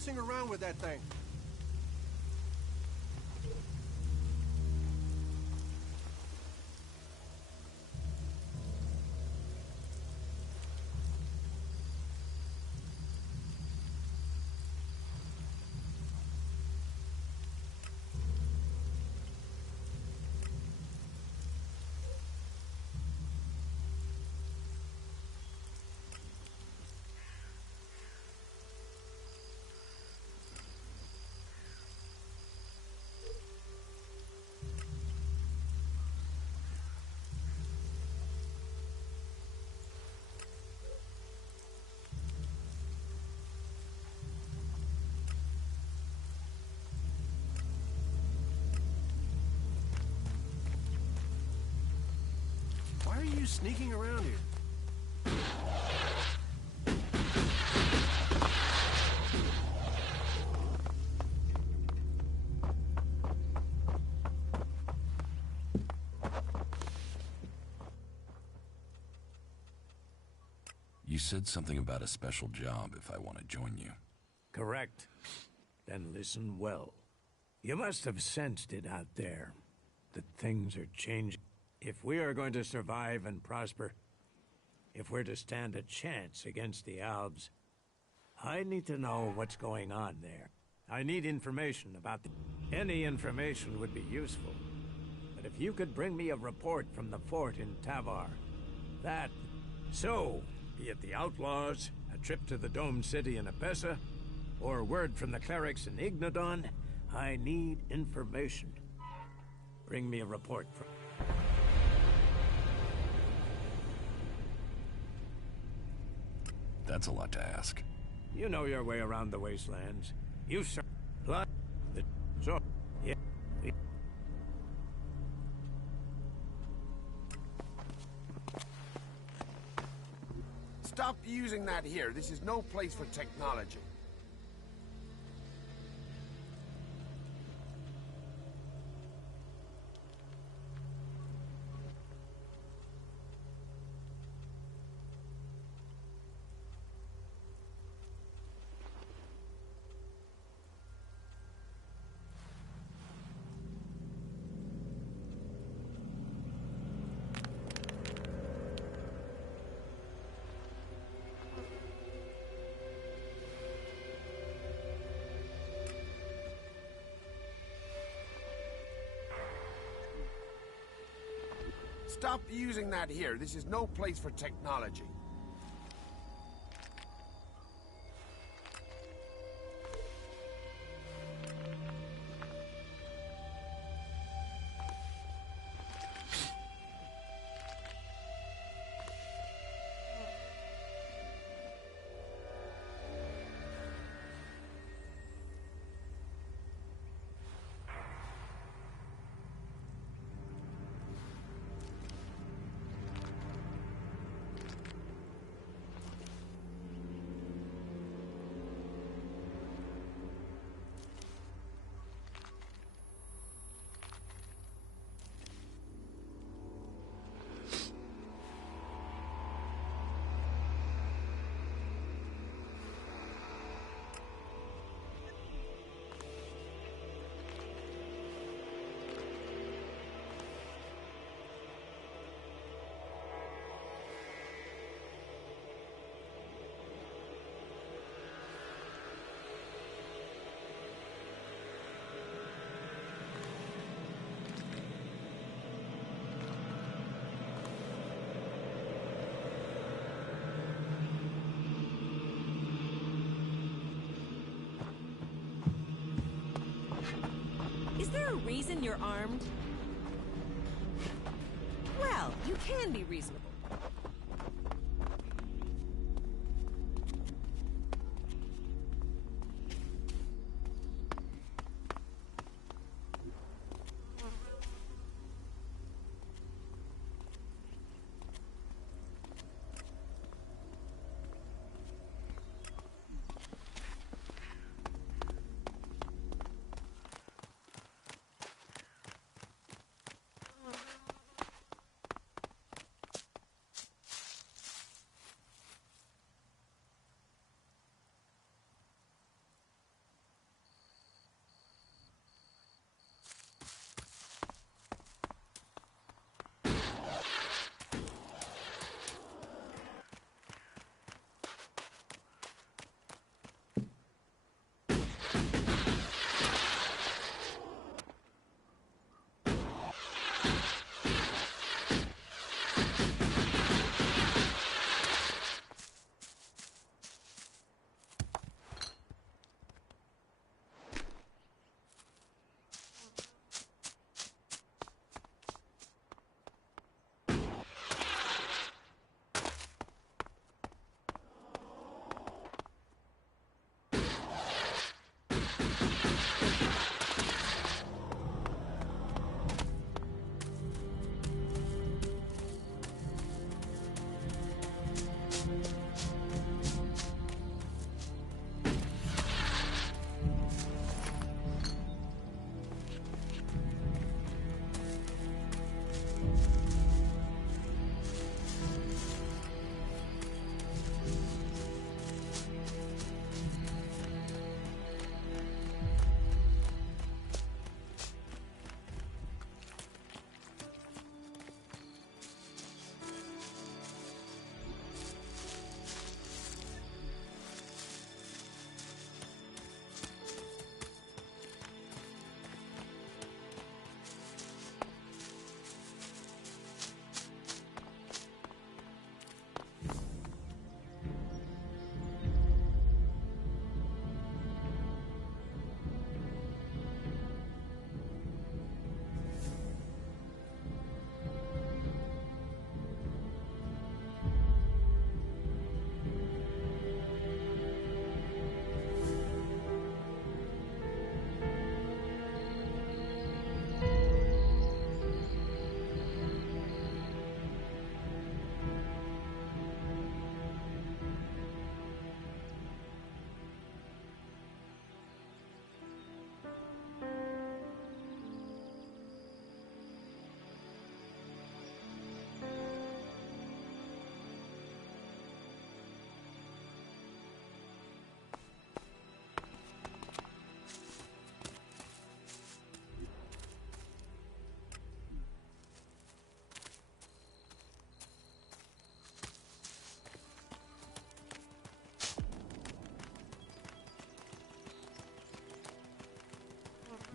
messing around with that thing. Why are you sneaking around here? You said something about a special job if I want to join you. Correct. Then listen well. You must have sensed it out there, that things are changing. If we are going to survive and prosper, if we're to stand a chance against the Alps, I need to know what's going on there. I need information about any information would be useful. But if you could bring me a report from the fort in Tavar, that... So, be it the outlaws, a trip to the domed city in Apessa, or word from the clerics in Ignodon, I need information. Bring me a report from... That's a lot to ask. You know your way around the wastelands. You supply the... So, yeah. Stop using that here. This is no place for technology. Stop using that here. This is no place for technology. Is there a reason you're armed? Well, you can be reasonable.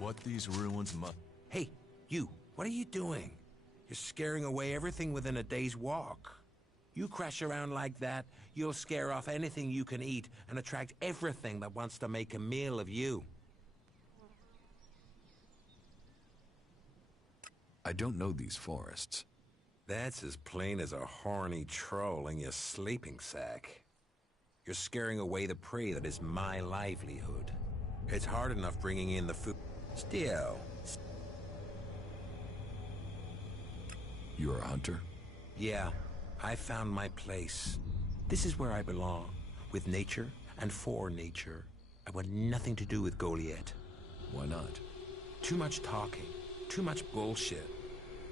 what these ruins must... Hey, you, what are you doing? You're scaring away everything within a day's walk. You crash around like that, you'll scare off anything you can eat and attract everything that wants to make a meal of you. I don't know these forests. That's as plain as a horny troll in your sleeping sack. You're scaring away the prey that is my livelihood. It's hard enough bringing in the food. Still. You're a hunter? Yeah, I found my place. This is where I belong, with nature and for nature. I want nothing to do with Goliath. Why not? Too much talking, too much bullshit.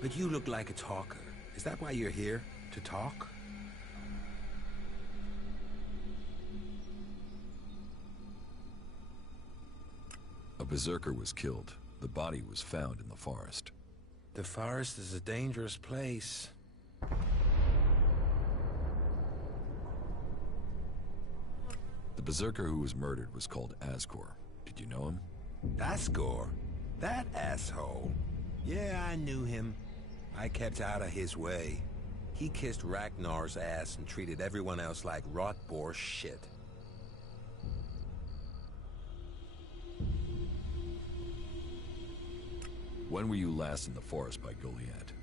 But you look like a talker. Is that why you're here? To talk? A berserker was killed. The body was found in the forest. The forest is a dangerous place. The berserker who was murdered was called Asgore. Did you know him? Asgore? That asshole? Yeah, I knew him. I kept out of his way. He kissed Ragnar's ass and treated everyone else like rot boar shit. When were you last in the forest by Goliath?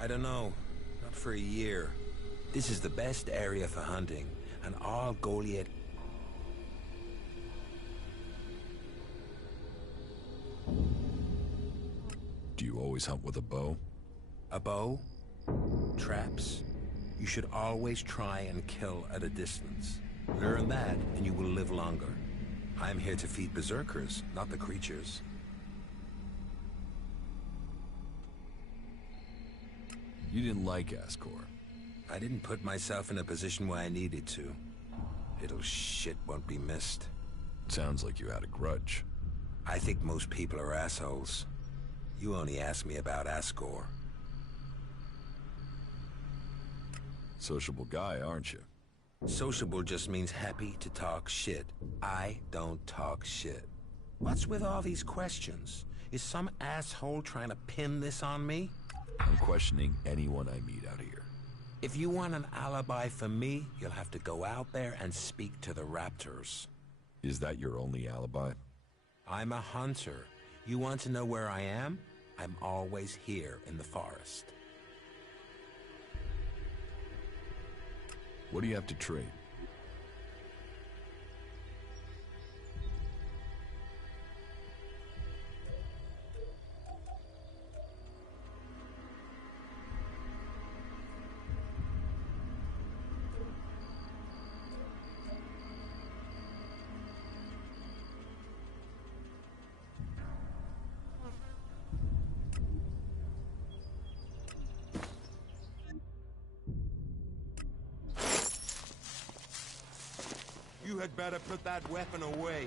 I don't know. Not for a year. This is the best area for hunting, and all Goliath... Do you always hunt with a bow? A bow? Traps? You should always try and kill at a distance. Learn that, and you will live longer. I'm here to feed berserkers, not the creatures. You didn't like Asgore. I didn't put myself in a position where I needed to. Little shit won't be missed. Sounds like you had a grudge. I think most people are assholes. You only asked me about Asgore. Sociable guy, aren't you? Sociable just means happy to talk shit. I don't talk shit. What's with all these questions? Is some asshole trying to pin this on me? I'm questioning anyone I meet out here. If you want an alibi for me, you'll have to go out there and speak to the raptors. Is that your only alibi? I'm a hunter. You want to know where I am? I'm always here in the forest. What do you have to trade? You had better put that weapon away.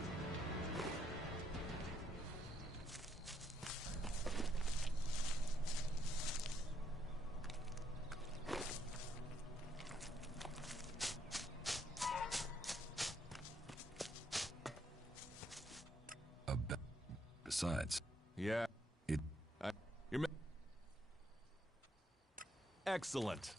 Besides, Yeah. it... You're... Excellent.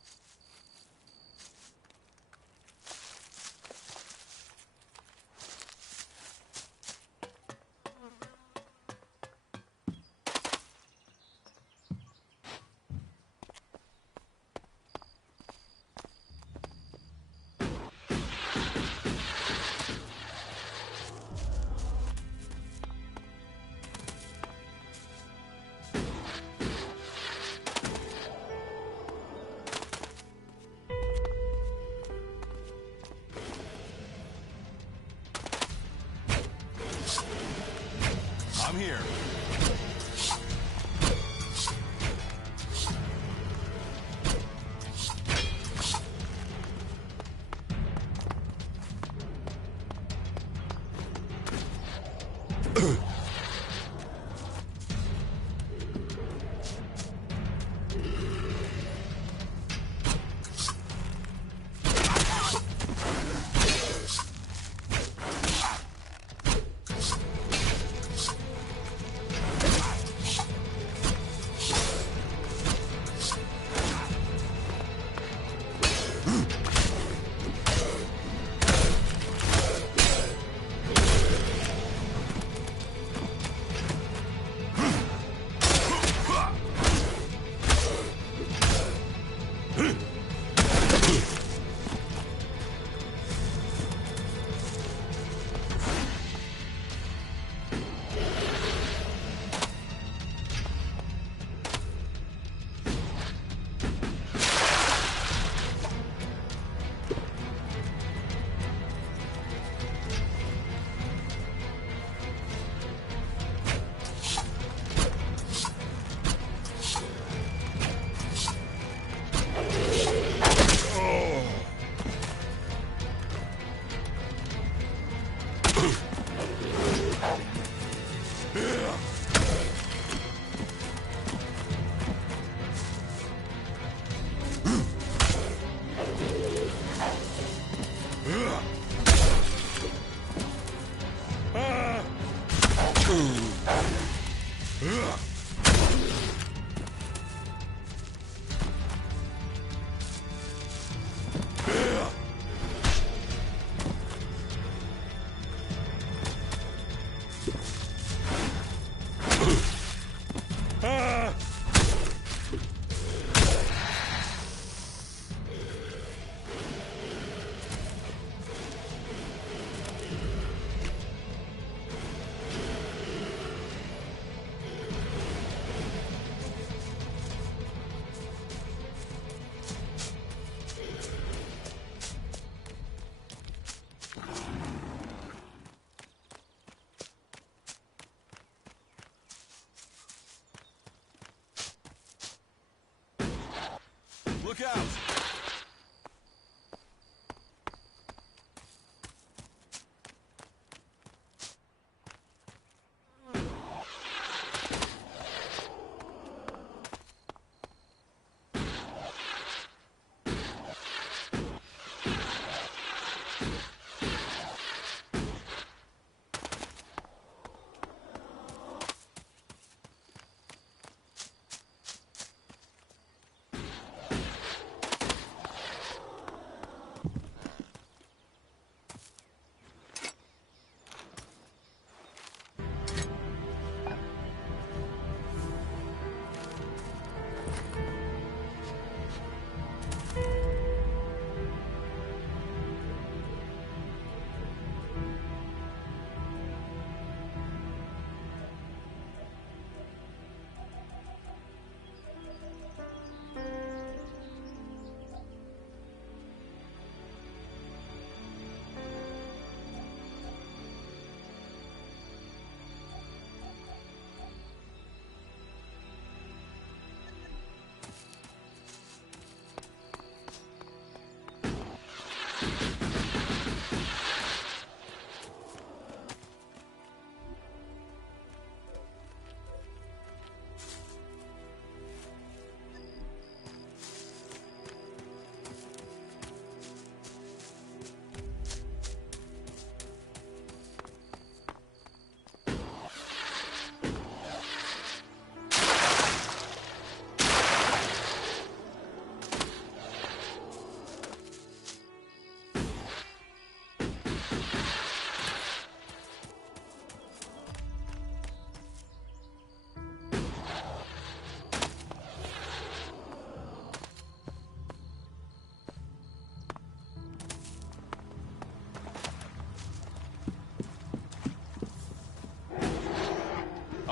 Look out!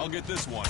I'll get this one.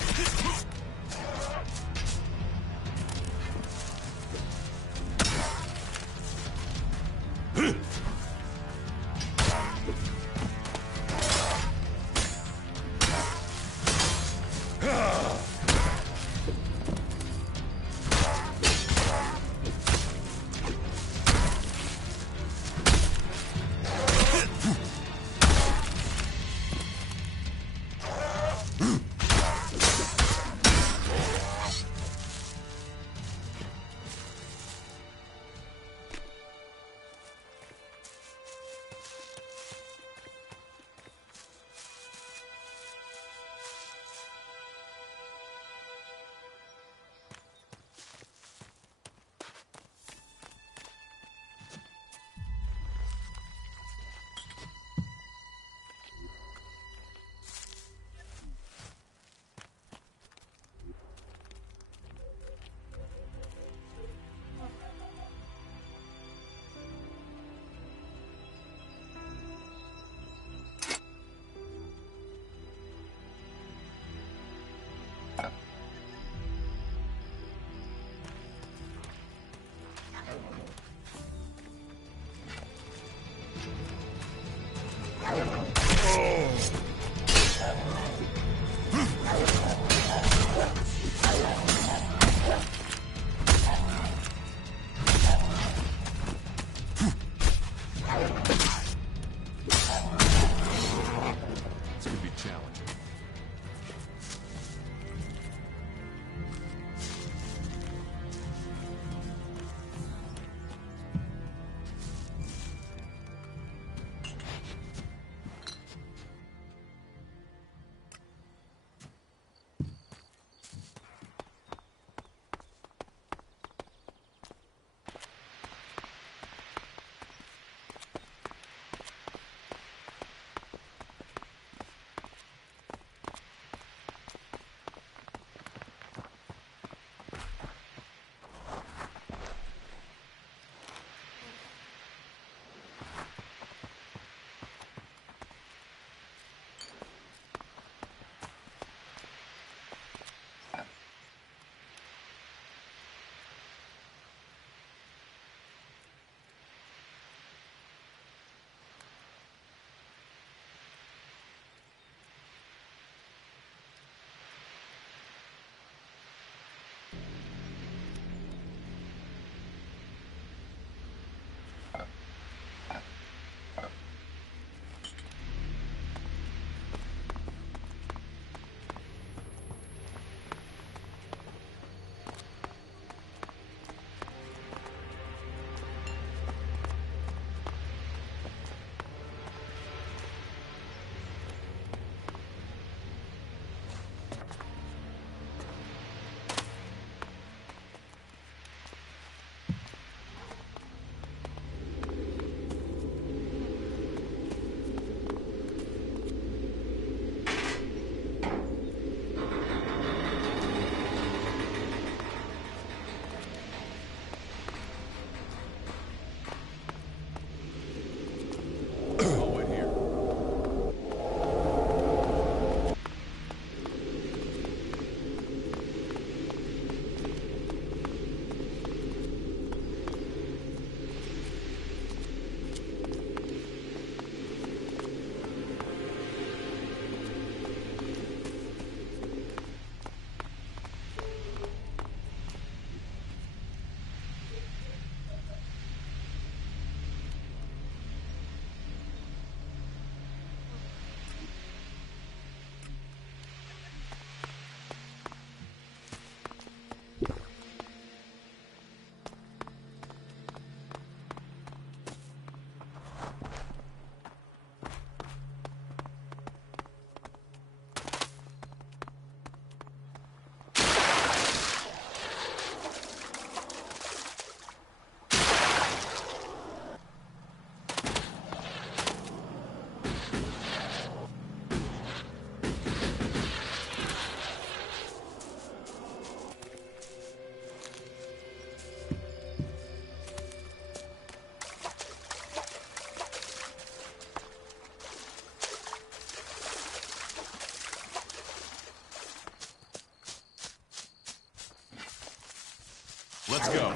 Let's go.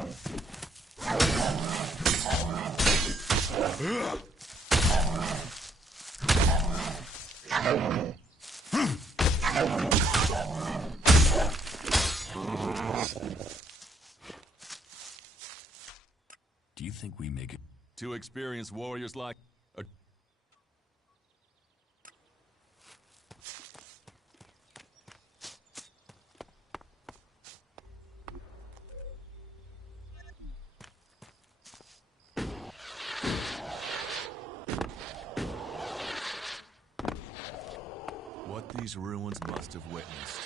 Do you think we make it? Two experienced warriors like... What these ruins must have witnessed.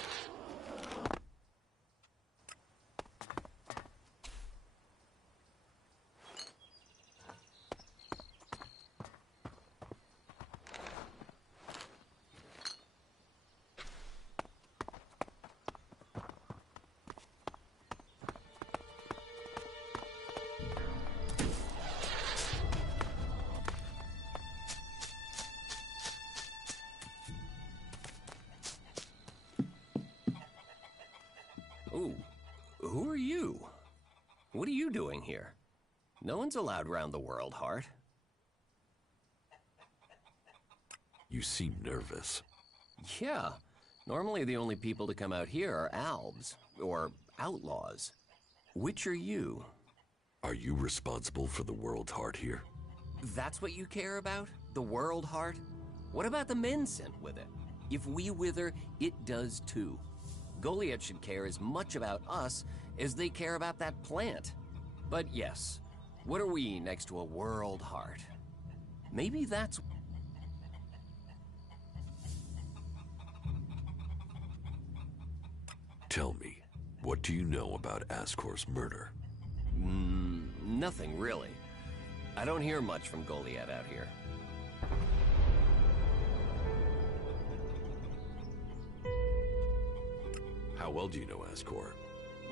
Ooh, who are you? What are you doing here? No one's allowed round the world, Hart. You seem nervous. Yeah, normally the only people to come out here are albs, or outlaws. Which are you? Are you responsible for the world heart here? That's what you care about? The world, Hart? What about the men sent with it? If we wither, it does too. Goliath should care as much about us as they care about that plant. But yes, what are we next to a world heart? Maybe that's... Tell me, what do you know about Ascor's murder? Nothing really. I don't hear much from Goliath out here. How well do you know Ascor?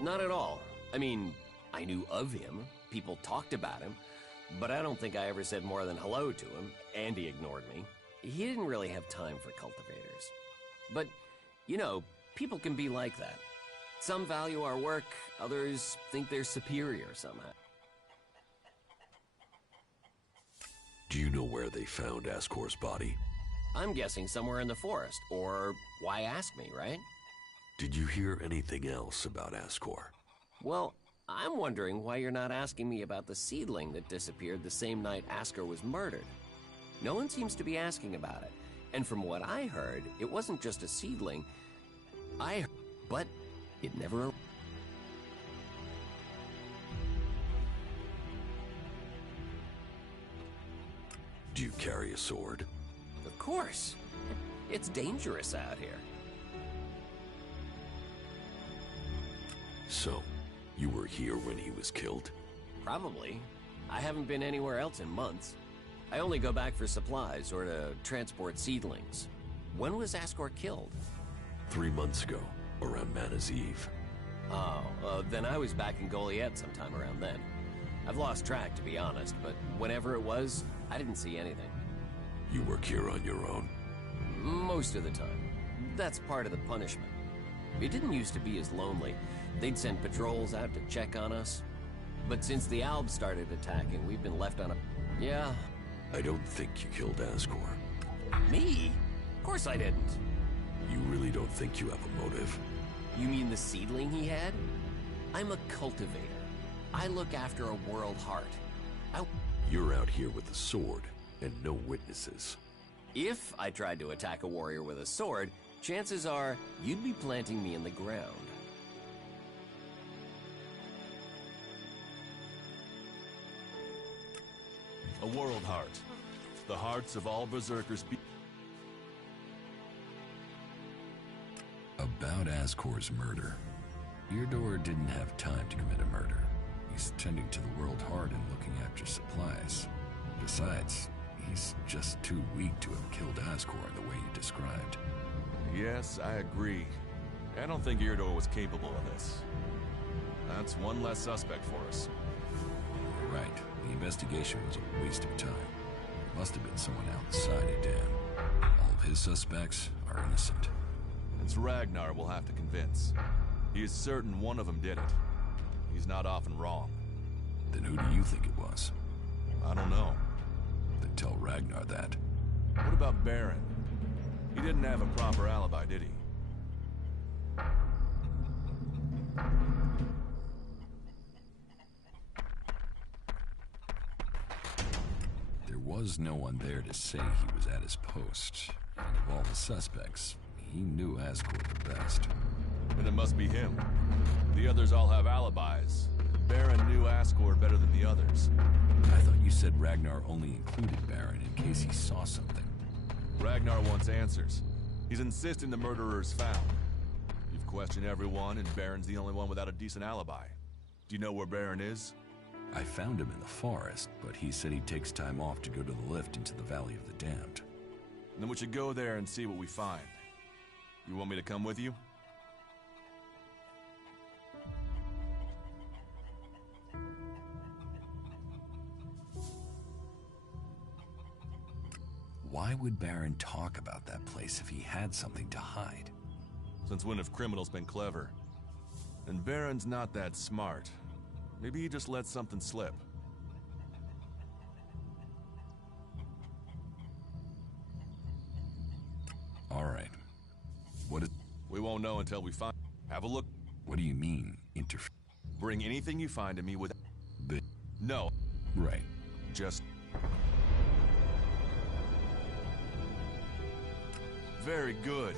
Not at all. I mean, I knew of him, people talked about him, but I don't think I ever said more than hello to him, and he ignored me. He didn't really have time for cultivators. But, you know, people can be like that. Some value our work, others think they're superior somehow. Do you know where they found Ascor's body? I'm guessing somewhere in the forest, or why ask me, right? Did you hear anything else about Ascor? Well, I'm wondering why you're not asking me about the seedling that disappeared the same night Ascor was murdered. No one seems to be asking about it, and from what I heard, it wasn't just a seedling. But it never... Do you carry a sword? Of course. It's dangerous out here. So, you were here when he was killed? Probably. I haven't been anywhere else in months. I only go back for supplies or to transport seedlings. When was Ascor killed? 3 months ago, around Mana's Eve. Oh, then I was back in Goliath sometime around then. I've lost track, to be honest, but whenever it was, I didn't see anything. You work here on your own? Most of the time. That's part of the punishment. It didn't used to be as lonely. They'd send patrols out to check on us. But since the Albs started attacking, we've been left on a... Yeah. I don't think you killed Ascor. Me? Of course I didn't. You really don't think you have a motive? You mean the seedling he had? I'm a cultivator. I look after a world heart. You're out here with a sword, and no witnesses. If I tried to attack a warrior with a sword, chances are you'd be planting me in the ground. A world heart. The hearts of all berserkers be... About Ascor's murder. Eardor didn't have time to commit a murder. He's tending to the world heart and looking after supplies. Besides, he's just too weak to have killed Ascor the way you described. Yes, I agree. I don't think Eardor was capable of this. That's one less suspect for us. You're right. The investigation was a waste of time. It must have been someone outside of Dan. All of his suspects are innocent. It's Ragnar we'll have to convince. He is certain one of them did it. He's not often wrong. Then who do you think it was? I don't know. Then tell Ragnar that. What about Baron? He didn't have a proper alibi, did he? There was no one there to say he was at his post. And of all the suspects, he knew Asgore the best. Then it must be him. The others all have alibis. Baron knew Asgore better than the others. I thought you said Ragnar only included Baron in case he saw something. Ragnar wants answers. He's insisting the murderer is found. You've questioned everyone, and Baron's the only one without a decent alibi. Do you know where Baron is? I found him in the forest, but he said he takes time off to go to the lift into the Valley of the Damned. Then we should go there and see what we find. You want me to come with you? Why would Baron talk about that place if he had something to hide? Since when have criminals been clever? And Baron's not that smart. Maybe he just let something slip. All right. What is... We won't know until we find... Have a look. What do you mean, Bring anything you find to me with... No. Right. Just... Very good.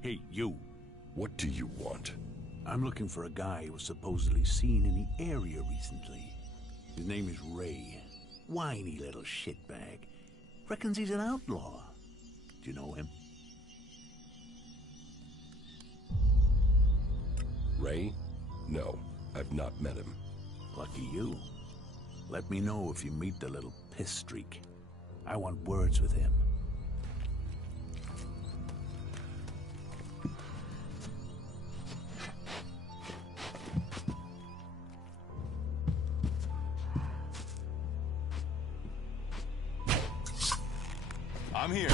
Hey, you. What do you want? I'm looking for a guy who was supposedly seen in the area recently. His name is Ray. Whiny little shitbag. Reckons he's an outlaw. Do you know him? Ray? No, I've not met him. Lucky you. Let me know if you meet the little piss streak. I want words with him. I'm here.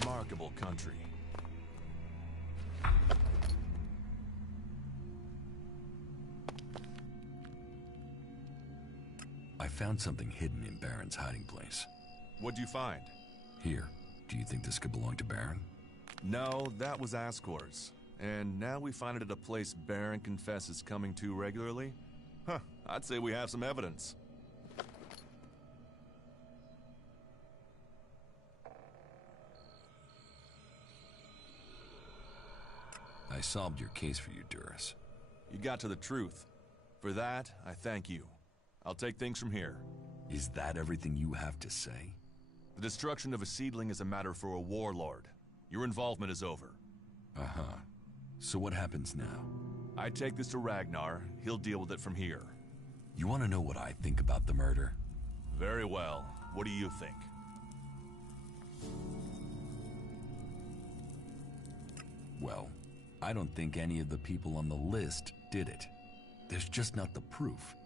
Remarkable country. I found something hidden in Baron's hiding place. What'd you find? Here. Do you think this could belong to Baron? No, that was Asgore's. And now we find it at a place Baron confesses coming to regularly? Huh, I'd say we have some evidence. I solved your case for you, Duras. You got to the truth. For that, I thank you. I'll take things from here. Is that everything you have to say? The destruction of a seedling is a matter for a warlord. Your involvement is over. Uh-huh. So what happens now? I take this to Ragnar. He'll deal with it from here. You want to know what I think about the murder? Very well. What do you think? Well, I don't think any of the people on the list did it. There's just not the proof.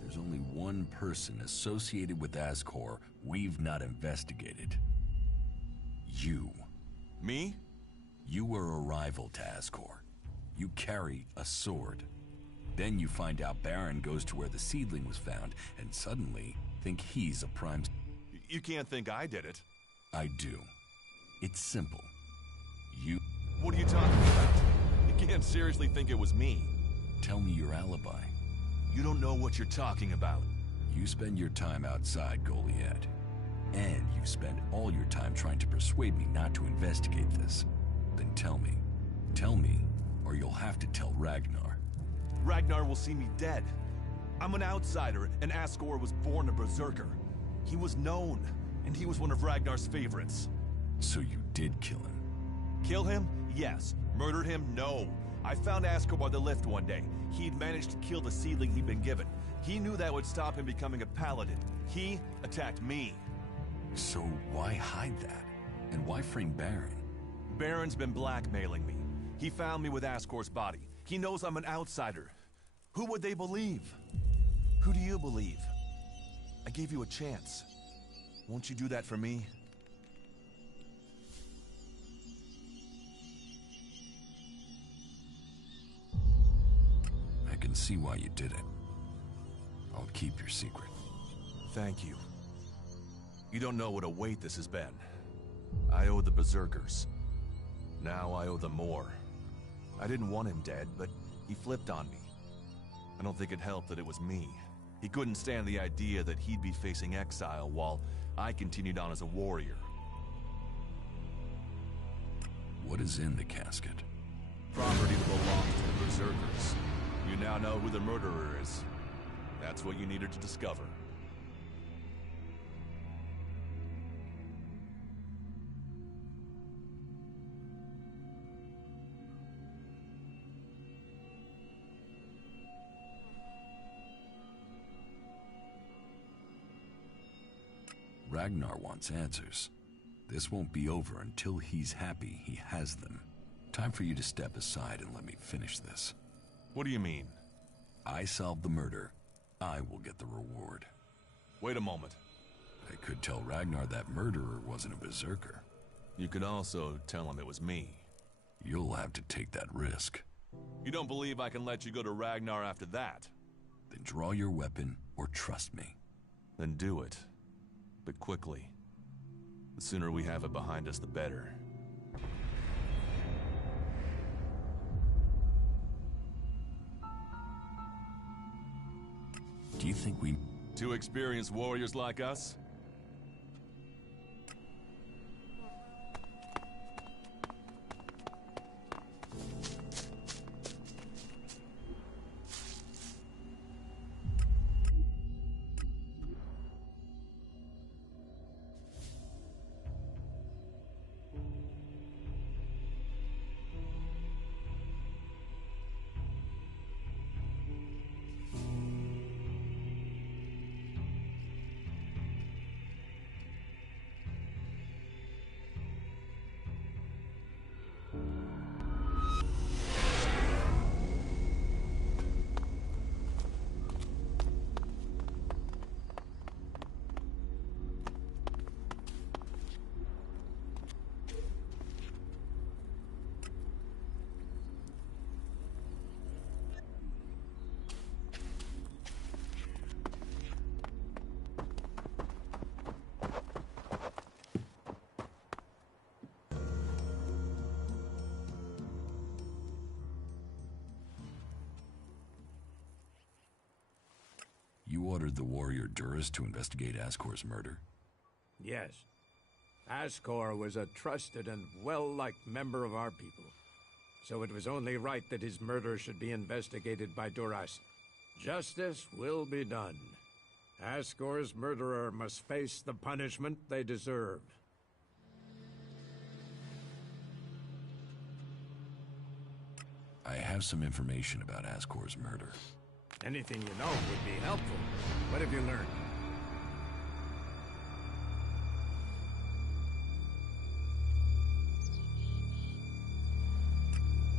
There's only one person associated with Asgore we've not investigated. You. Me? You were a rival to Asgore. You carry a sword. Then you find out Baron goes to where the seedling was found, and suddenly think he's a prime... You can't think I did it. I do. It's simple. You... What are you talking about? You can't seriously think it was me. Tell me your alibi. You don't know what you're talking about. You spend your time outside Goliath. And you've spent all your time trying to persuade me not to investigate this. Then tell me. Tell me, or you'll have to tell Ragnar. Ragnar will see me dead. I'm an outsider, and Asgore was born a berserker. He was known, and he was one of Ragnar's favorites. So you did kill him? Kill him? Yes. Murdered him? No. I found Asgore by the lift one day. He'd managed to kill the seedling he'd been given. He knew that would stop him becoming a paladin. He attacked me. So why hide that? And why frame Baron? Baron's been blackmailing me. He found me with Asgore's body. He knows I'm an outsider. Who would they believe? Who do you believe? I gave you a chance. Won't you do that for me? I can see why you did it. I'll keep your secret. Thank you. You don't know what a weight this has been. I owe the Berserkers. Now I owe them more. I didn't want him dead, but he flipped on me. I don't think it helped that it was me. He couldn't stand the idea that he'd be facing exile while I continued on as a warrior. What is in the casket? Property that belongs to the Berserkers. You now know who the murderer is. That's what you needed to discover. Ragnar wants answers. This won't be over until he's happy he has them. Time for you to step aside and let me finish this. What do you mean? I solve the murder. I will get the reward. Wait a moment. I could tell Ragnar that murderer wasn't a berserker. You could also tell him it was me. You'll have to take that risk. You don't believe I can let you go to Ragnar after that? Then draw your weapon or trust me. Then do it. But quickly. The sooner we have it behind us, the better. Do you think we... Two experienced warriors like us? You ordered the warrior Duras to investigate Asgore's murder? Yes. Asgore was a trusted and well-liked member of our people. So it was only right that his murder should be investigated by Duras. Justice will be done. Asgore's murderer must face the punishment they deserve. I have some information about Asgore's murder. Anything you know would be helpful. What have you learned?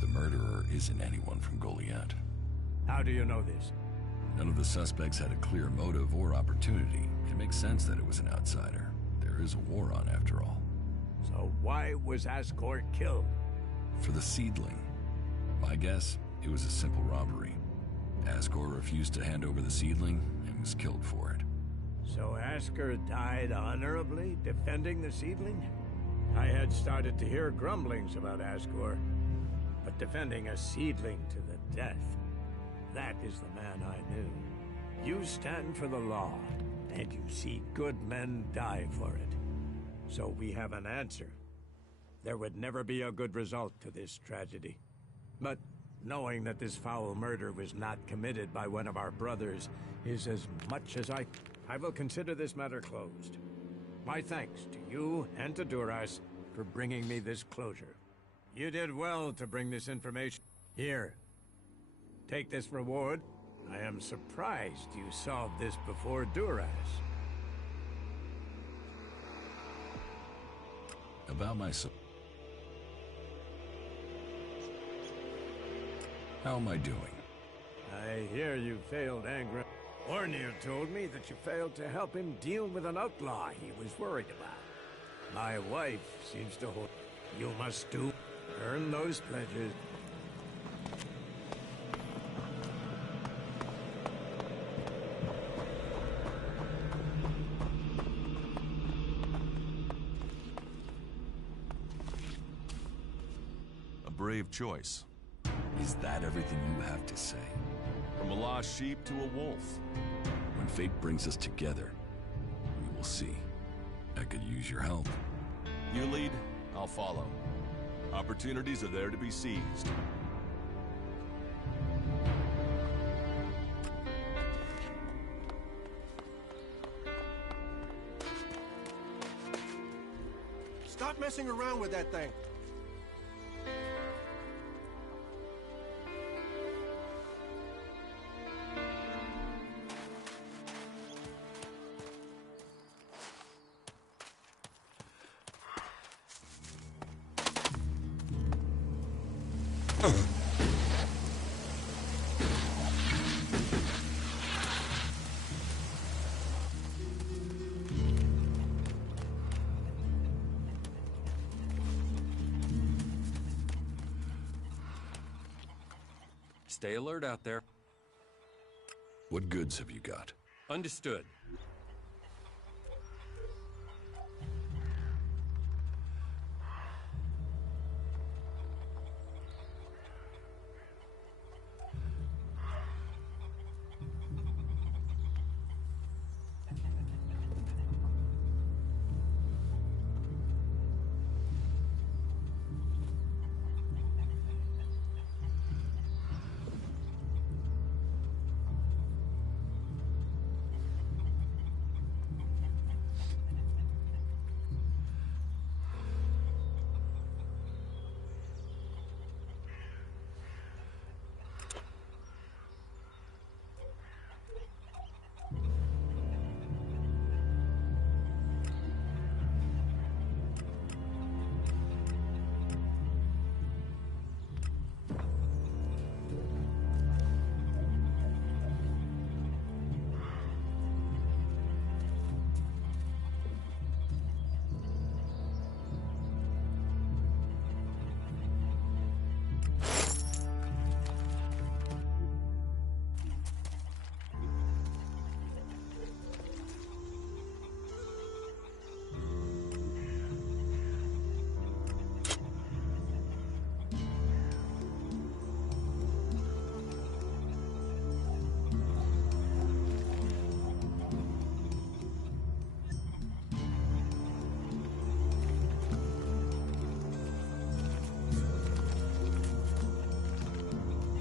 The murderer isn't anyone from Goliath. How do you know this? None of the suspects had a clear motive or opportunity. It makes sense that it was an outsider. There is a war on, after all. So why was Asgore killed? For the seedling. My guess, it was a simple robbery. Asgore refused to hand over the seedling and was killed for it. So Asker died honorably, defending the seedling? I had started to hear grumblings about Asgore, but defending a seedling to the death, that is the man I knew. You stand for the law, and you see good men die for it. So we have an answer. There would never be a good result to this tragedy. But knowing that this foul murder was not committed by one of our brothers is as much as I will consider this matter closed. My thanks to you and to Duras for bringing me this closure. You did well to bring this information. Here, take this reward. I am surprised you solved this before Duras. About myself. How am I doing? I hear you failed Angra. Ornir told me that you failed to help him deal with an outlaw he was worried about. My wife seems to hold... You must earn those pledges. A brave choice. Is that everything you have to say? From a lost sheep to a wolf. When fate brings us together, we will see. I could use your help. You lead, I'll follow. Opportunities are there to be seized. Stop messing around with that thing. Stay alert out there. What goods have you got? Understood.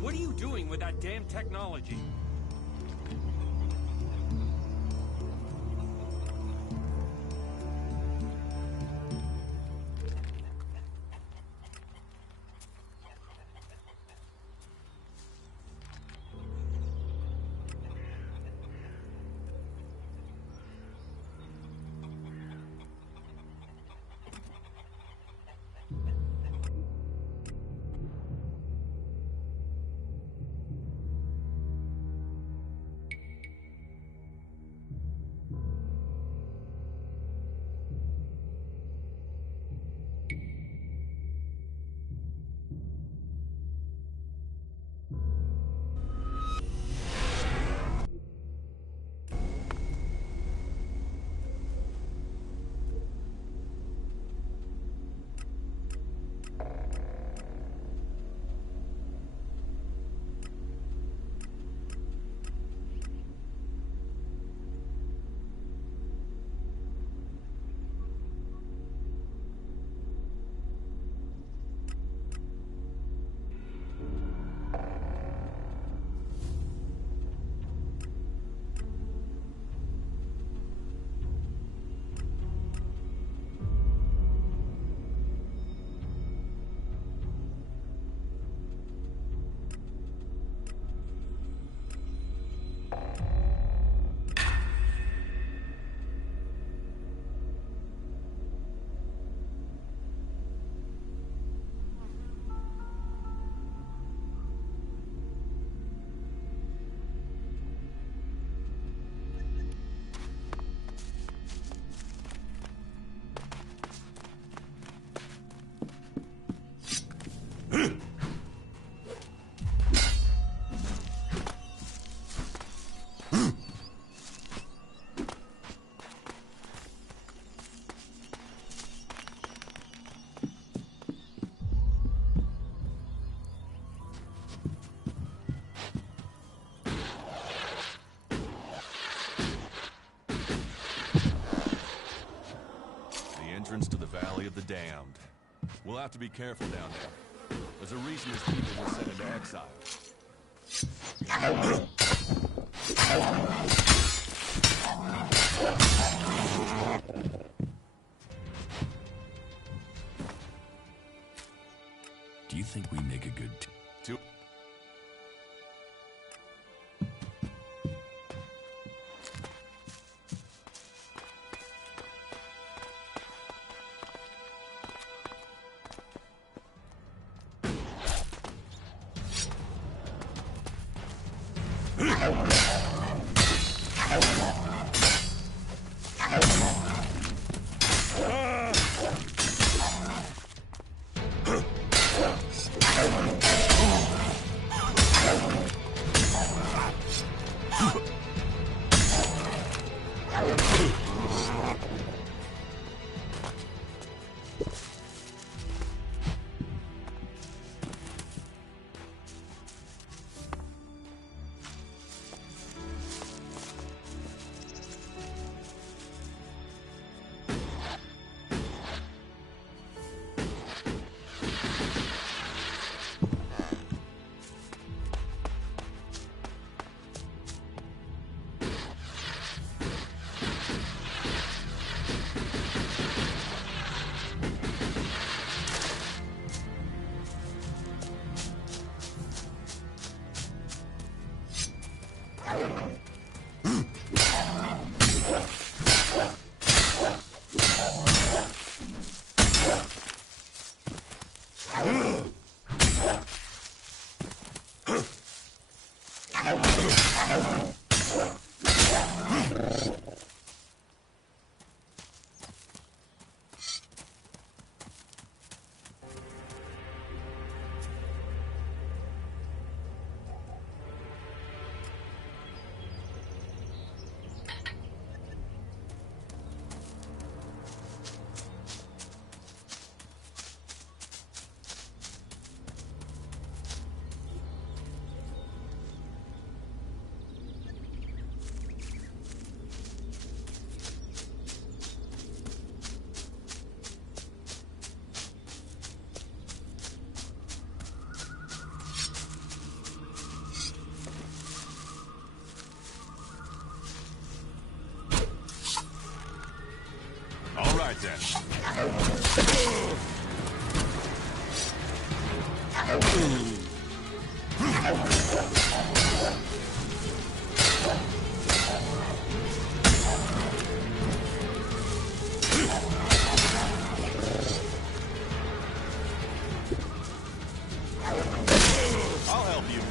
What are you doing with that damn technology? entrance to the Valley of the Damned. We'll have to be careful down there. There's a reason his people were sent into exile. Do you think we make a good Two. All right, then. I'll help you.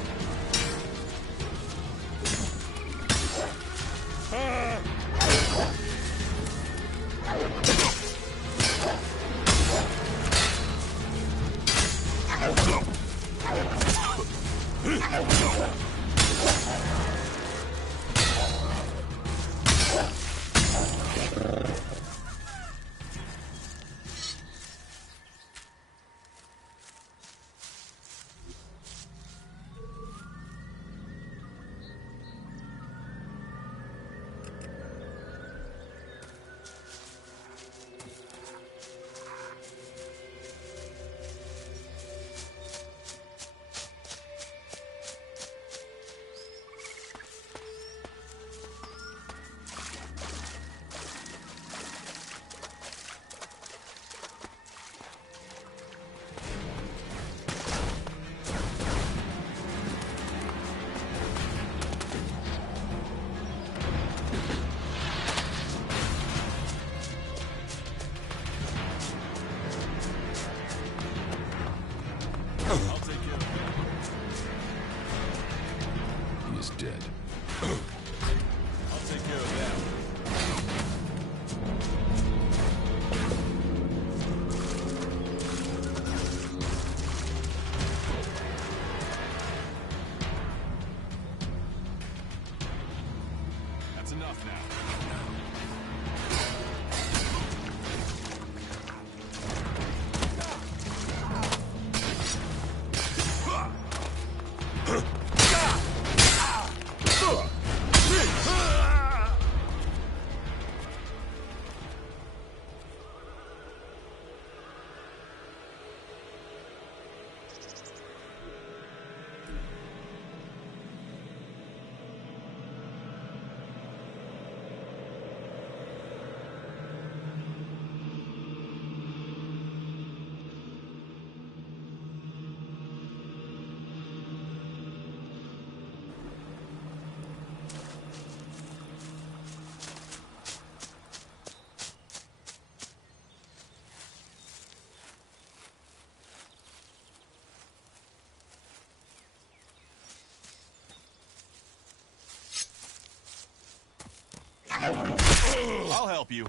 I'll help you.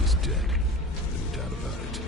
He's dead. No doubt about it.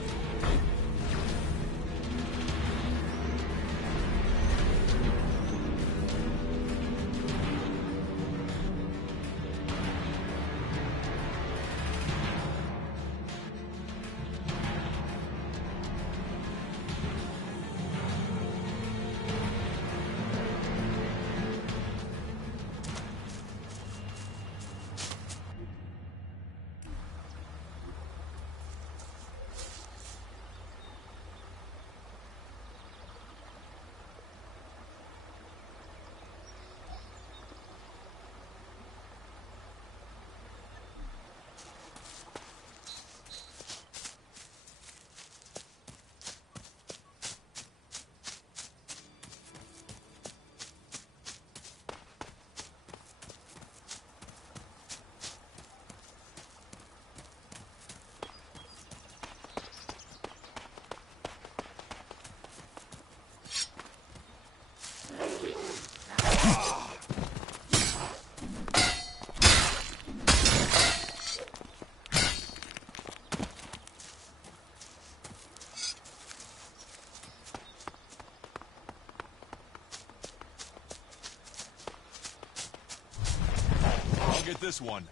I'll get this one.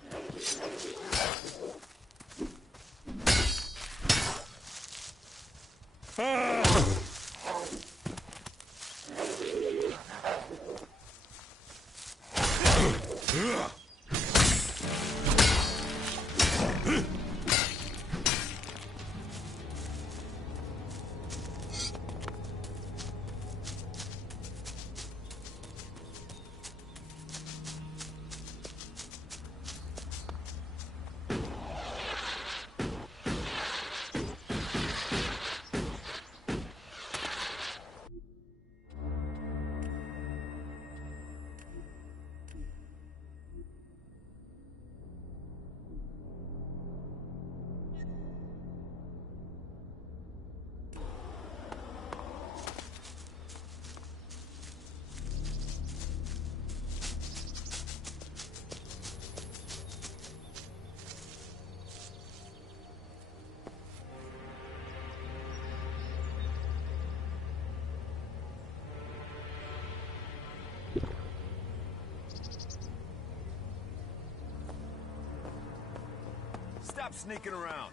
Stop sneaking around.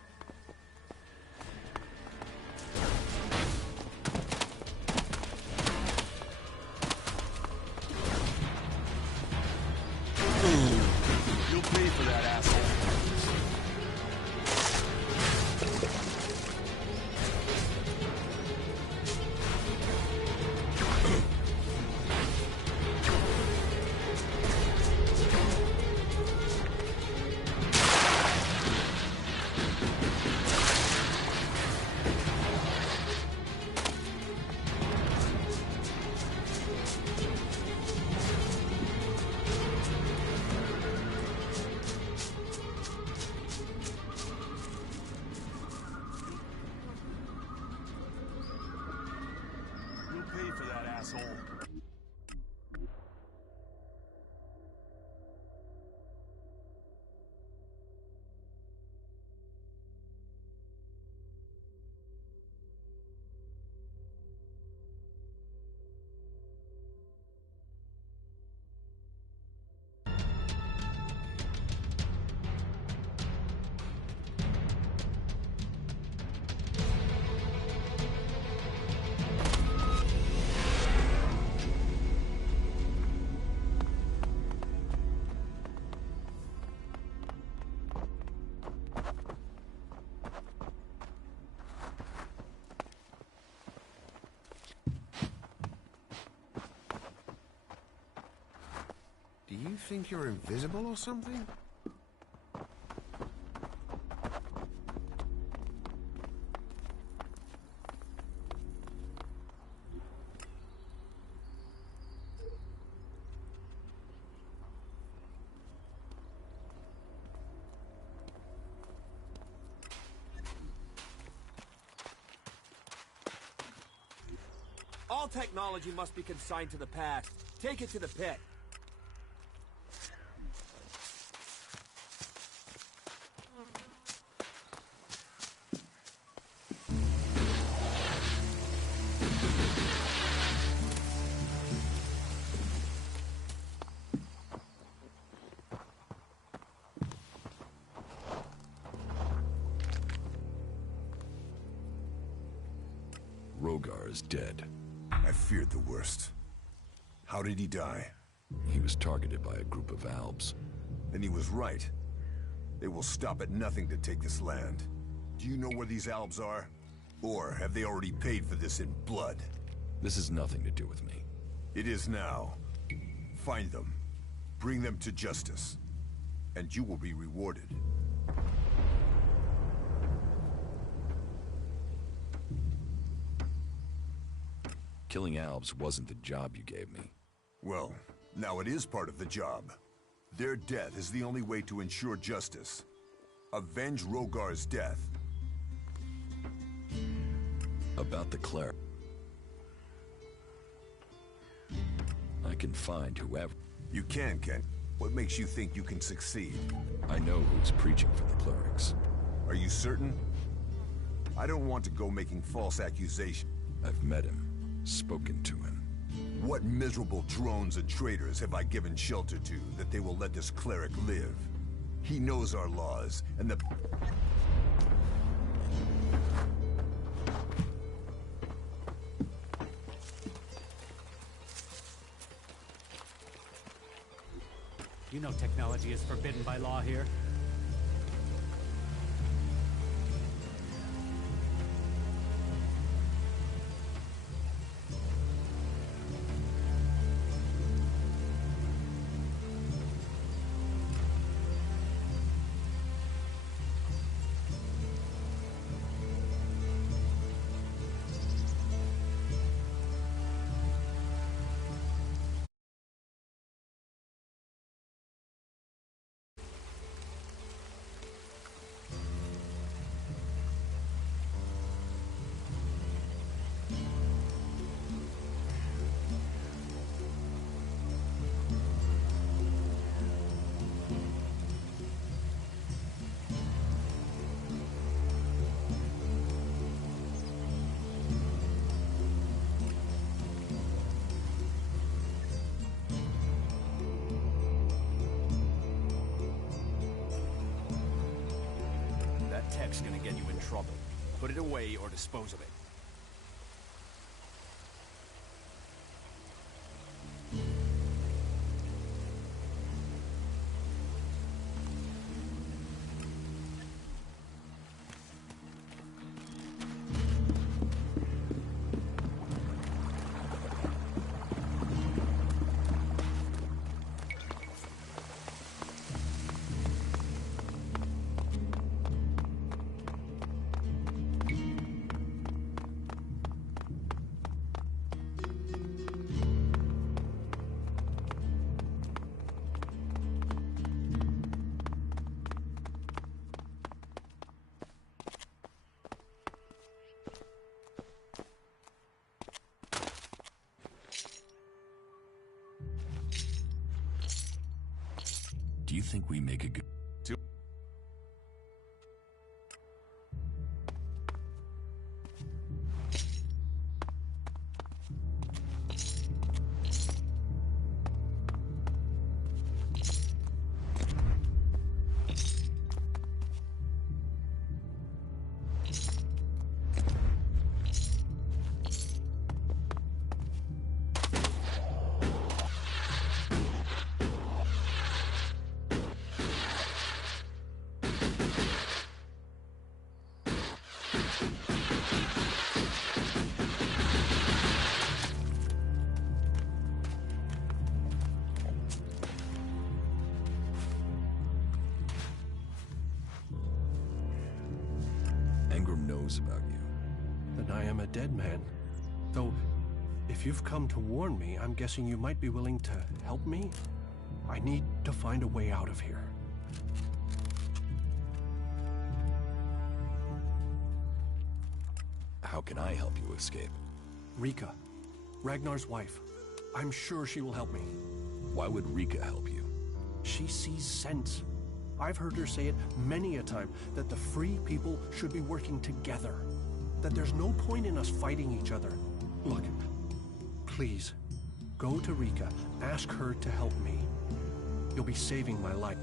You'll pay for that, asshole. You think you're invisible or something? All technology must be consigned to the past. Take it to the pit. Rogar is dead. I feared the worst. How did he die? He was targeted by a group of Albs. And he was right. They will stop at nothing to take this land. Do you know where these Albs are? Or have they already paid for this in blood? This has nothing to do with me. It is now. Find them. Bring them to justice. And you will be rewarded. Killing Albs wasn't the job you gave me. Well, now it is part of the job. Their death is the only way to ensure justice. Avenge Rogar's death. About the cleric. I can find whoever. You can, Ken. What makes you think you can succeed? I know who's preaching for the clerics. Are you certain? I don't want to go making false accusations. I've met him. Spoken to him. What miserable drones and traitors have I given shelter to that they will let this cleric live? He knows our laws, and the... You know technology is forbidden by law here. Tech's gonna get you in trouble. Put it away or dispose of it. Do you think we make a good... knows about you. Then I am a dead man. Though, if you've come to warn me, I'm guessing you might be willing to help me? I need to find a way out of here. How can I help you escape? Rika, Ragnar's wife. I'm sure she will help me. Why would Rika help you? She sees sense. I've heard her say it many a time, that the free people should be working together. That there's no point in us fighting each other. Look, please, go to Rika, ask her to help me. You'll be saving my life.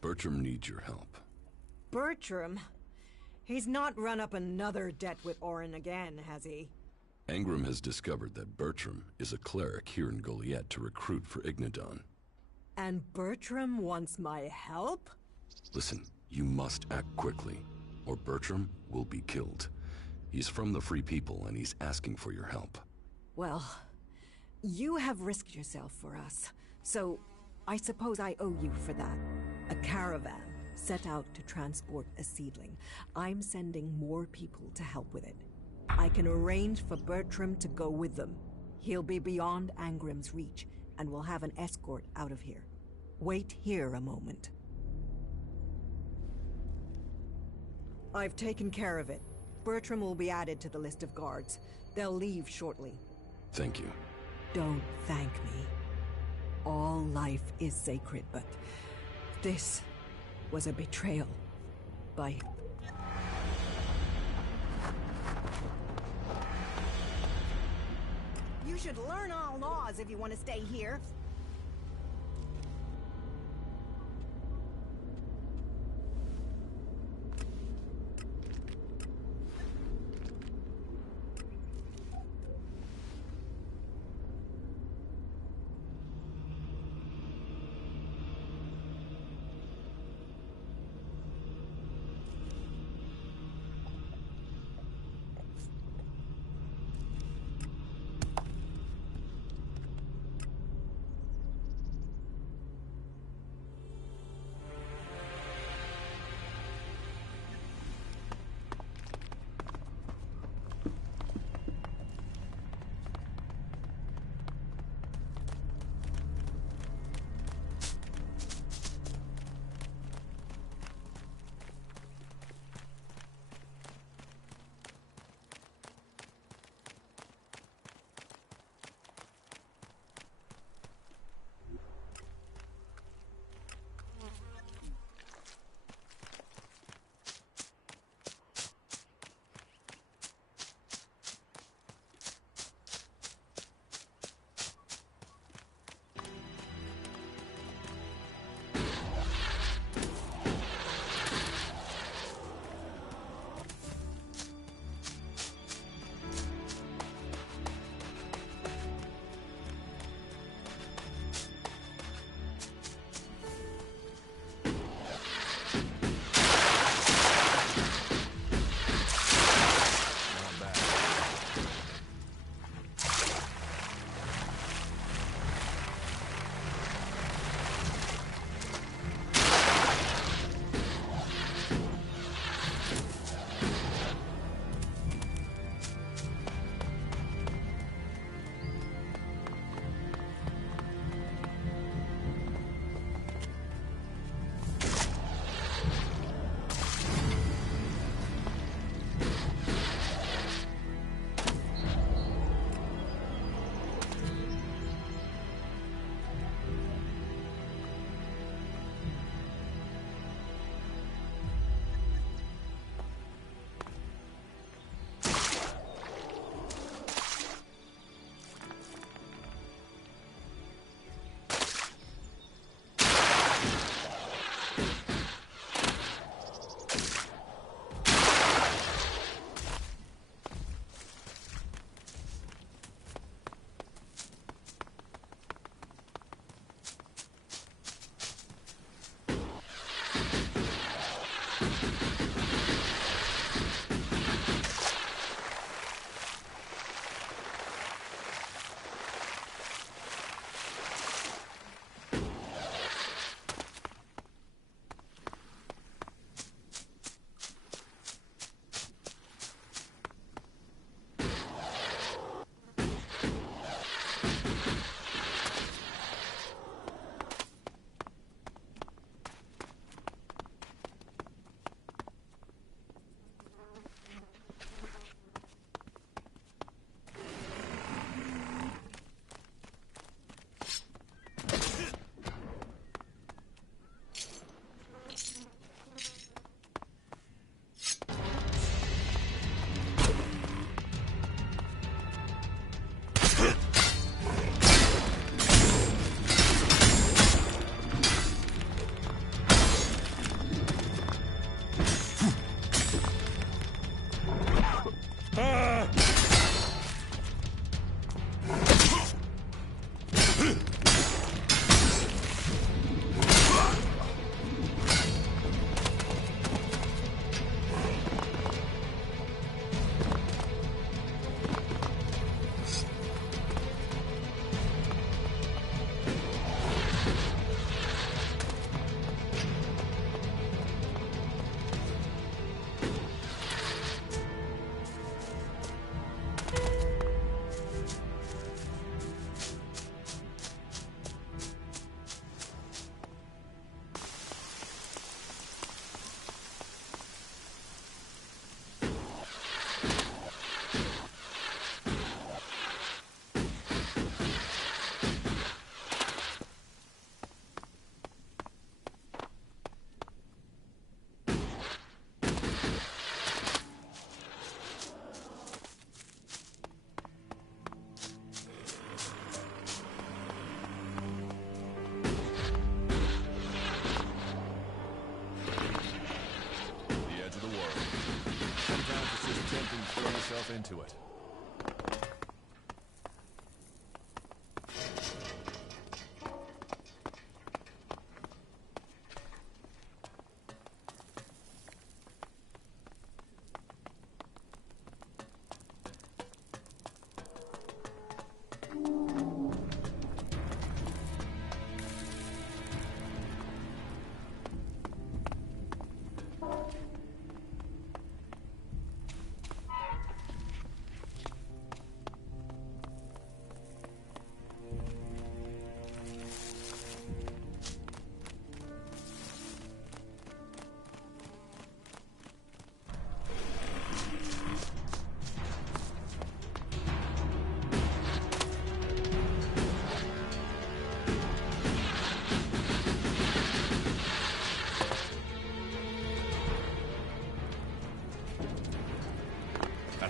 Bertram needs your help. Bertram? He's not run up another debt with Orin again, has he? Angram has discovered that Bertram is a cleric here in Goliath to recruit for Ignadon. And Bertram wants my help? Listen, you must act quickly, or Bertram will be killed. He's from the Free People, and he's asking for your help. Well, you have risked yourself for us, so I suppose I owe you for that. A caravan set out to transport a seedling. I'm sending more people to help with it. I can arrange for Bertram to go with them. He'll be beyond Angram's reach, and we'll have an escort out of here. Wait here a moment. I've taken care of it. Bertram will be added to the list of guards. They'll leave shortly. Thank you. Don't thank me. All life is sacred, but this was a betrayal by... You should learn all laws if you want to stay here.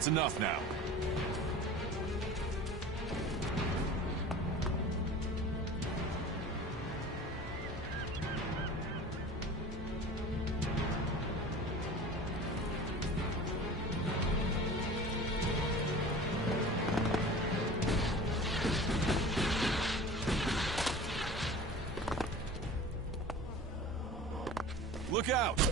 That's enough now. Look out!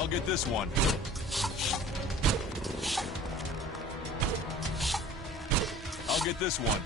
I'll get this one. I'll get this one.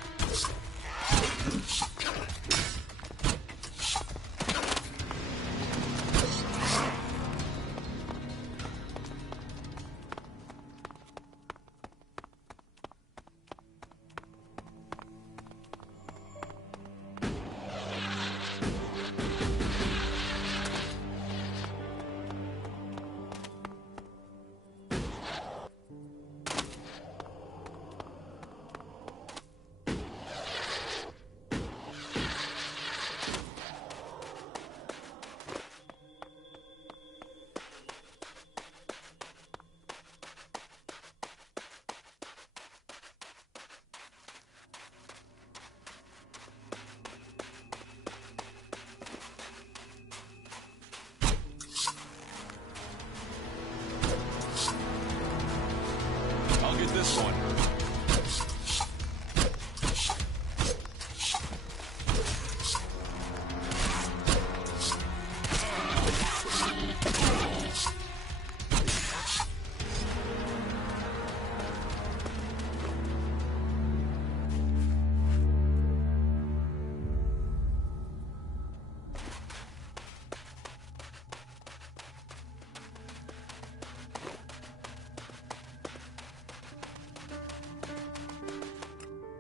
I'll get this one.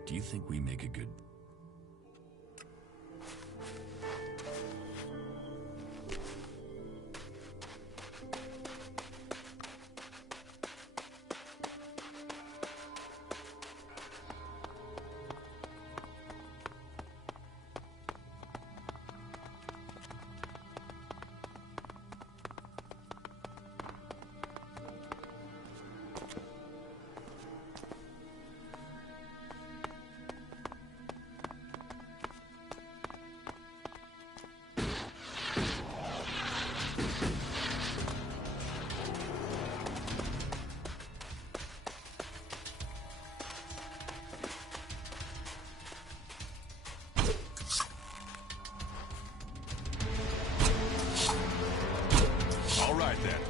Do you think we make a good then.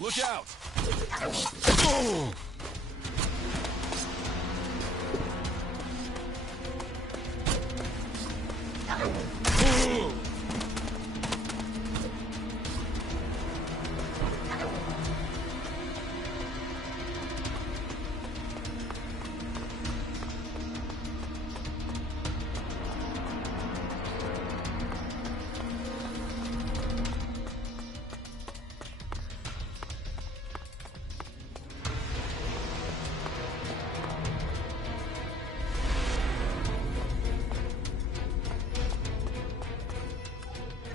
Look out! Oh!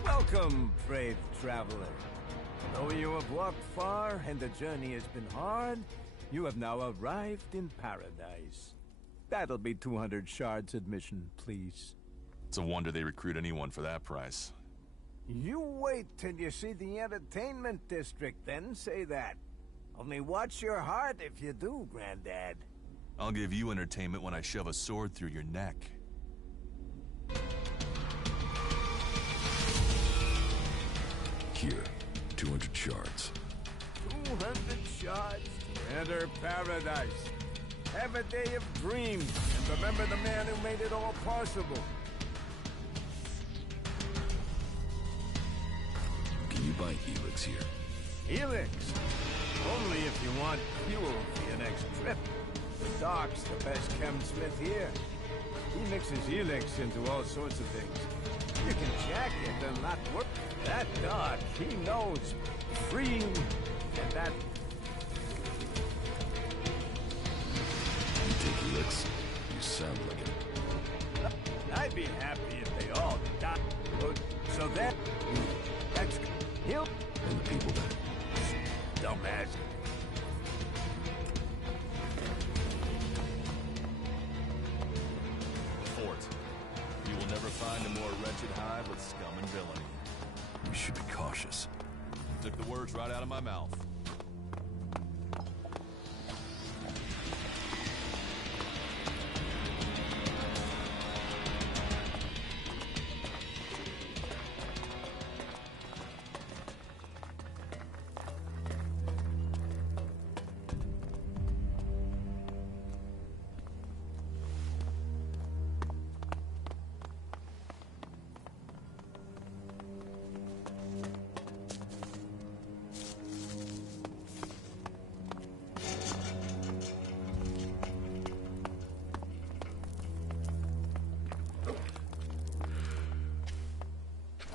Welcome, brave traveler. Though you have walked far and the journey has been hard, you have now arrived in paradise. That'll be 200 shards admission, please. It's a wonder they recruit anyone for that price. You wait till you see the entertainment district, then say that. Only watch your heart if you do, Granddad. I'll give you entertainment when I shove a sword through your neck. Here, 200 shards. 200 shards to enter paradise. Have a day of dreams, and remember the man who made it all possible. Can you buy Elex here? Elex? Only if you want fuel for your next trip. The Doc's the best chemsmith here. He mixes Elex into all sorts of things. You can jack it and not work. That Doc, he knows. Free and that... You take Elex? You sound like it. I'd be happy if they all died. So that... That's... He'll... And the people that... Dumbass. Fort. You will never find a more wretched hive with scum and villainy. We should be cautious. Took the words right out of my mouth.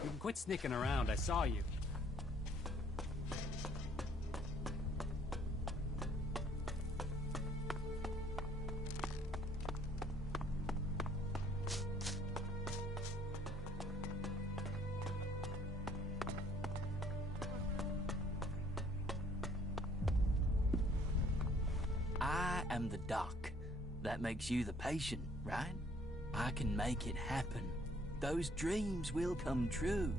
You can quit sneaking around, I saw you. I am the doc. That makes you the patient, right? I can make it happen. Those dreams will come true.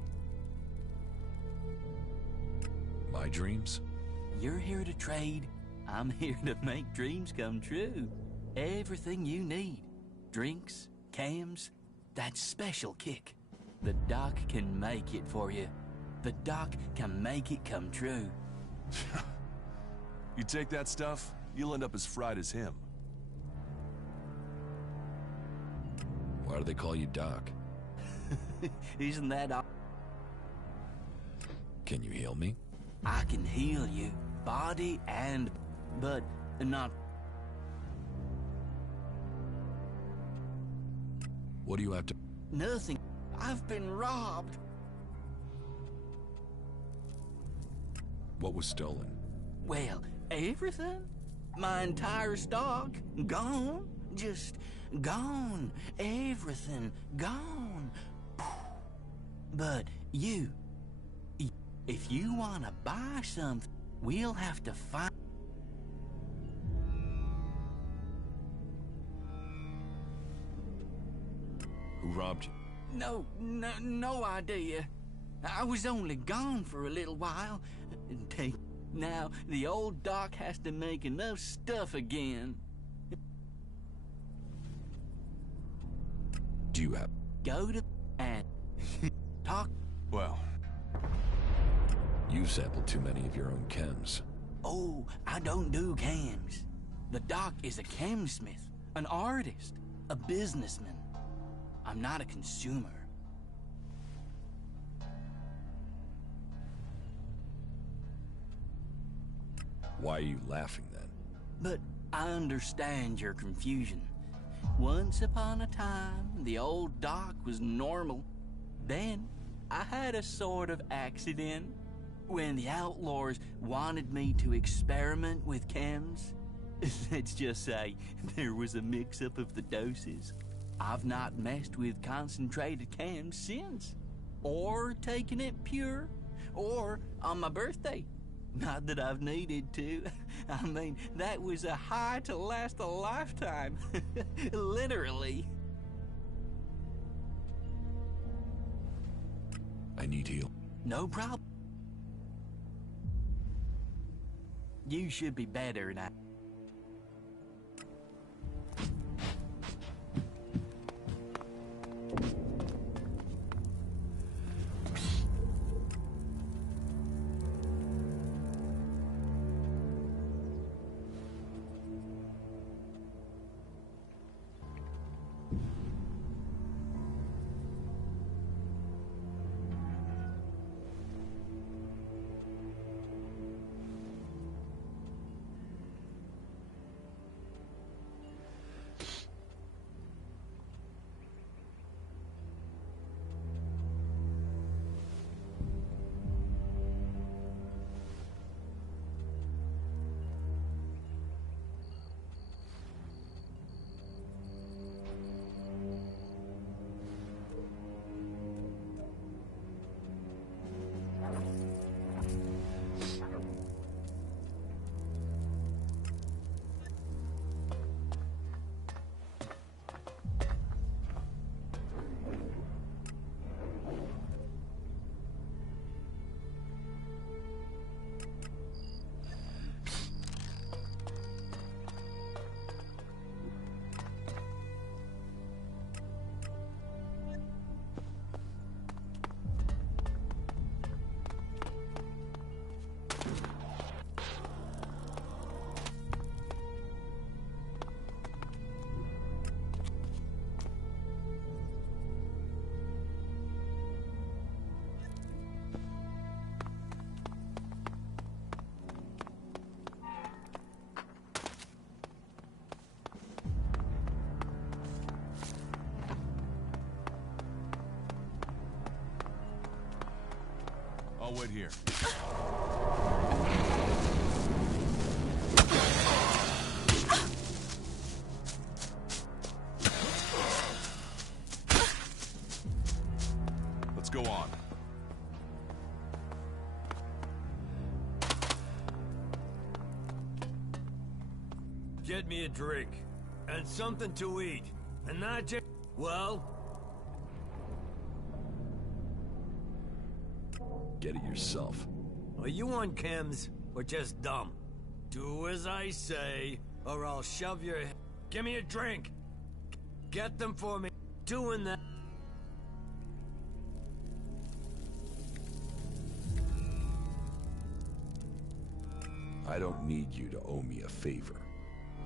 My dreams? You're here to trade. I'm here to make dreams come true. Everything you need. Drinks, cams, that special kick. The doc can make it for you. The doc can make it come true. You take that stuff, you'll end up as fried as him. Why do they call you Doc? Isn't that all? Can you heal me? I can heal you, body and... but not... What do you have to... Nothing. I've been robbed. What was stolen? Well, everything. My entire stock. Gone. Just gone. Everything gone. But you If you want to buy something, we'll have to find... Who robbed you? No idea. I was only gone for a little while. Now, the old doc has to make enough stuff again. Do you have... Go to... and... talk... Well... You've sampled too many of your own chems. Oh, I don't do chems. The doc is a chemsmith, an artist, a businessman. I'm not a consumer. Why are you laughing then? But I understand your confusion. Once upon a time, the old doc was normal. Then, I had a sort of accident. When the outlaws wanted me to experiment with chems, let's just say there was a mix-up of the doses. I've not messed with concentrated chems since. Or taken it pure. Or on my birthday. Not that I've needed to. I mean, that was a high to last a lifetime. Literally. I need heal. No problem. You should be better now. I'll wait here. Let's go on. Get me a drink. And something to eat. And not just... Well... Get it yourself. Are you on chems, or just dumb? Do as I say, or I'll shove your head. Give me a drink! Get them for me. Doing that... I don't need you to owe me a favor.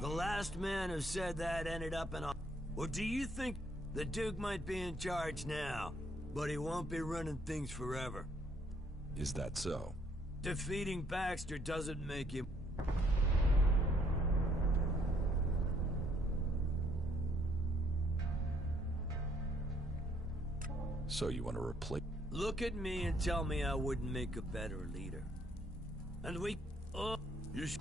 The last man who said that ended up in a... Or do you think the Duke might be in charge now, but he won't be running things forever? Is that so? Defeating Baxter doesn't make him... So you want to replace... Look at me and tell me I wouldn't make a better leader. And we... Oh, you sh...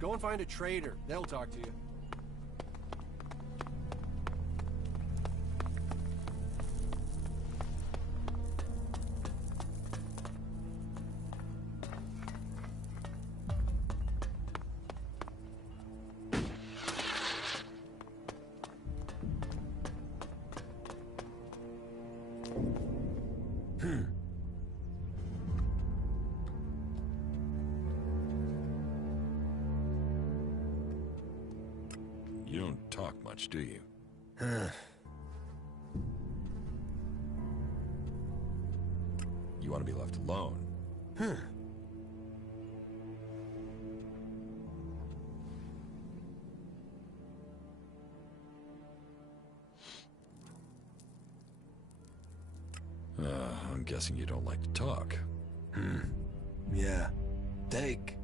Go and find a trader. They'll talk to you. You don't talk much, do you? You want to be left alone? I'm guessing you don't like to talk. Yeah. Take.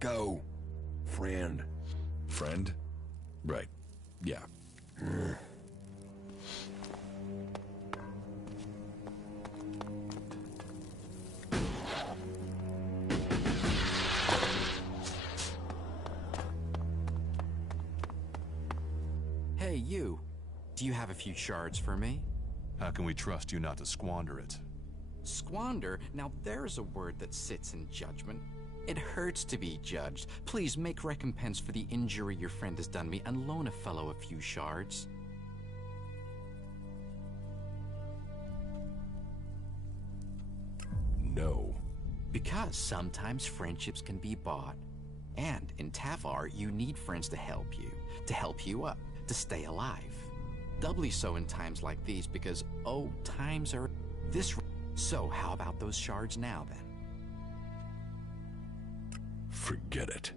Go. Friend. Friend? Right. Yeah. Hey, you. Do you have a few shards for me? How can we trust you not to squander it? Squander? Now there's a word that sits in judgment. It hurts to be judged. Please make recompense for the injury your friend has done me and loan a fellow a few shards. No. Because sometimes friendships can be bought. And in Tavar, you need friends to help you up, to stay alive. Doubly so in times like these because, oh, times are this. So how about those shards now, then? Forget it.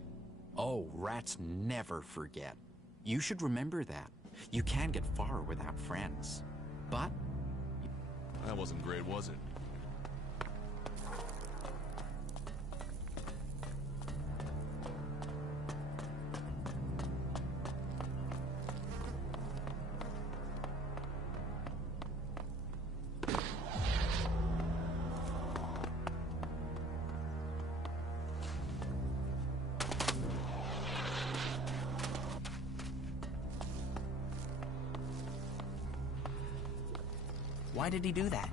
Oh, rats never forget. You should remember that. You can get far without friends. But... That wasn't great, was it? Why did he do that?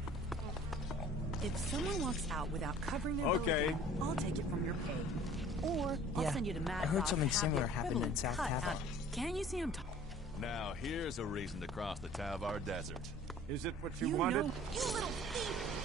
If someone walks out without covering their Okay. belly, I'll take it from your pay. Or I'll send you to Mad I heard Dog something to have similar your happened in equivalent South cut Tavar. out. Can't you see I'm talking? Now here's a reason to cross the Tavar Desert. Is it what you wanted? You little thief!